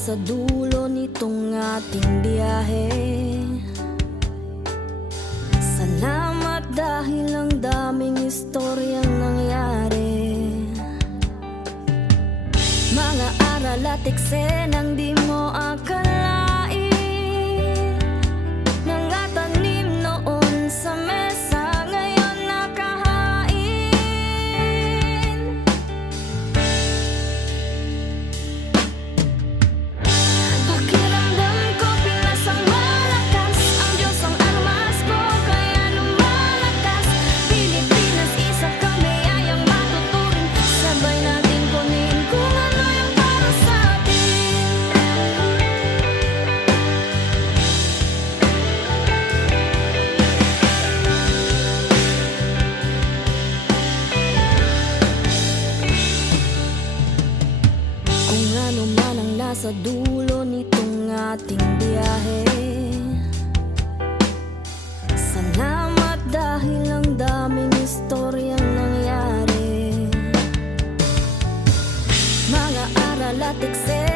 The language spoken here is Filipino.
nasa dulo nitong ating biyahe. Salamat dahil ang daming istoryang nangyari, mga aral at eksenang di mo akalain, nangatanim noon sa mesa, ngayon nakahain. Pakiramdam ko pinasang malakas, ang Diyos ang armas ko, kaya lumalakas. Pilipinas, isa kami, ayang matuturing, sabay natin kunin kung ano yung para sa atin. Kung ano man ang nasa dulo nitong ating biyahe, salamat dahil ang daming istoryang nangyari, mga aral at eksena